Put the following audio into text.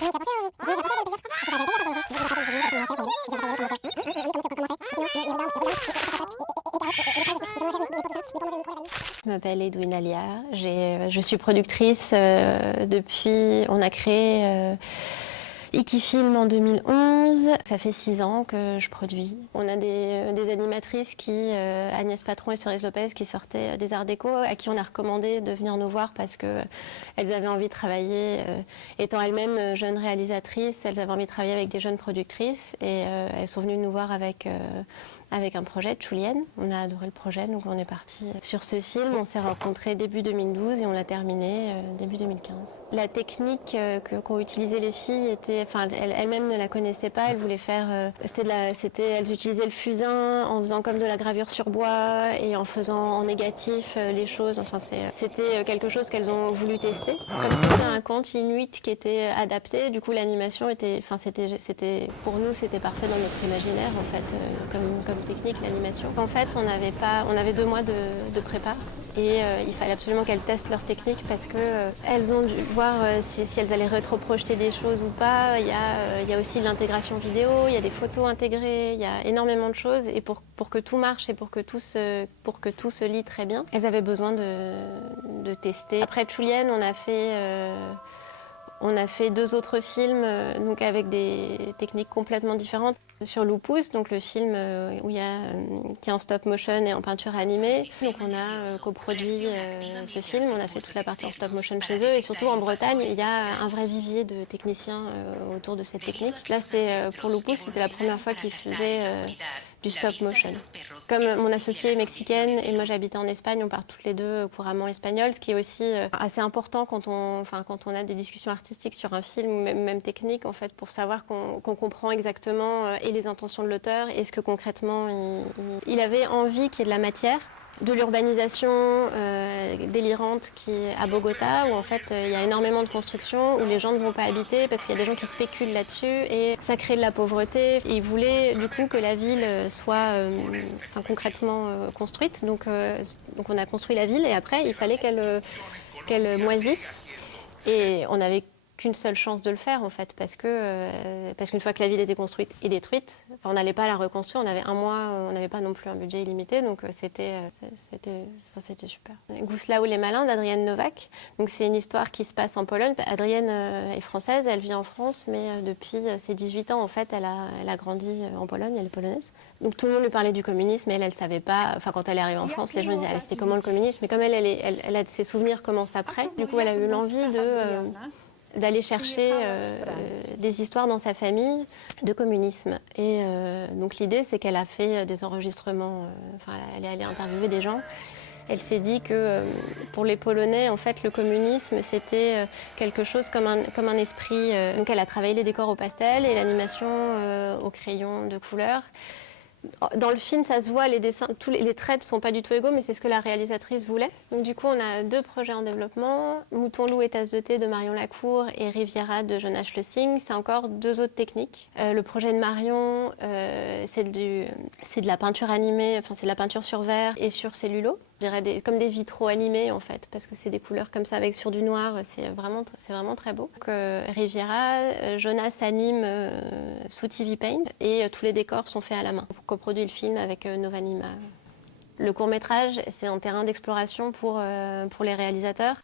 Je m'appelle Edwin Alia, je suis productrice depuis, on a créé Ikifilm en 2011, ça fait 6 ans que je produis. On a des animatrices Agnès Patron et Cerise Lopez, qui sortaient des Arts Déco, à qui on a recommandé de venir nous voir parce qu'elles avaient envie de travailler, étant elles-mêmes jeunes réalisatrices, elles avaient envie de travailler avec des jeunes productrices et elles sont venues nous voir avec un projet de Julienne. On a adoré le projet, donc on est parti sur ce film. On s'est rencontrés début 2012 et on l'a terminé début 2015. La technique qu'ont utilisée les filles elles-mêmes ne la connaissaient pas. Elles voulaient faire, elles utilisaient le fusain en faisant comme de la gravure sur bois et en faisant en négatif les choses. Enfin, c'était quelque chose qu'elles ont voulu tester. Comme c'était un conte inuit qui était adapté, du coup l'animation pour nous c'était parfait dans notre imaginaire en fait, comme technique, l'animation. En fait, on avait 2 mois de prépa et il fallait absolument qu'elles testent leur technique parce qu'elles ont dû voir si elles allaient rétroprojeter des choses ou pas. Il y a aussi de l'intégration vidéo, il y a des photos intégrées, il y a énormément de choses et pour que tout marche et pour que tout se lie très bien, elles avaient besoin de tester. Après Julienne, on a fait 2 autres films donc avec des techniques complètement différentes. Sur Lupus, donc le film qui est en stop motion et en peinture animée. Donc on a coproduit ce film, on a fait toute la partie en stop motion chez eux et surtout en Bretagne, il y a un vrai vivier de techniciens autour de cette technique. Là, pour Lupus, c'était la première fois qu'ils faisaient du stop motion. Comme mon associée est mexicaine et moi j'habitais en Espagne, on parle toutes les deux couramment espagnol, ce qui est aussi assez important quand on a des discussions artistiques sur un film ou même technique en fait, pour savoir qu'on comprend exactement et les intentions de l'auteur et ce que concrètement il avait envie qu'il y ait de la matière. De l'urbanisation délirante qui est à Bogota, où en fait il y a énormément de constructions, où les gens ne vont pas habiter parce qu'il y a des gens qui spéculent là-dessus et ça crée de la pauvreté. Et ils voulaient du coup que la ville soit concrètement construite. Donc on a construit la ville et après il fallait qu'elle moisisse. Et on n'avait qu'une seule chance de le faire en fait parce qu'une fois que la ville était construite et détruite, on n'allait pas la reconstruire, on avait 1 mois, on n'avait pas non plus un budget illimité, donc c'était super. Gouslaou les Malins d'Adrienne Novak, donc c'est une histoire qui se passe en Pologne. Adrienne est française, elle vit en France, mais depuis ses 18 ans en fait elle a grandi en Pologne, elle est polonaise. Donc tout le monde lui parlait du communisme, elle savait pas, enfin quand elle est arrivée en France, les gens disaient c'était comment le communisme, mais comme elle a ses souvenirs commencent après, du coup elle a eu l'envie d'aller chercher des histoires dans sa famille de communisme. Et donc l'idée, c'est qu'elle a fait des enregistrements, elle est allée interviewer des gens. Elle s'est dit que pour les Polonais, en fait, le communisme, c'était quelque chose comme un esprit. Donc elle a travaillé les décors au pastel et l'animation au crayon de couleur. Dans le film, ça se voit, les dessins, les traits ne sont pas du tout égaux, mais c'est ce que la réalisatrice voulait. Donc du coup, on a 2 projets en développement, Mouton, loup et tasse de thé de Marion Lacour et Riviera de Jonas Schlesing. C'est encore 2 autres techniques. Le projet de Marion, c'est de la peinture animée, c'est de la peinture sur verre et sur cellulo. Je dirais comme des vitraux animés en fait, parce que c'est des couleurs comme ça avec sur du noir, c'est vraiment très beau. Donc, Riviera, Jonas anime sous TV Paint et tous les décors sont faits à la main. On coproduit le film avec Novanima. Le court-métrage, c'est un terrain d'exploration pour les réalisateurs.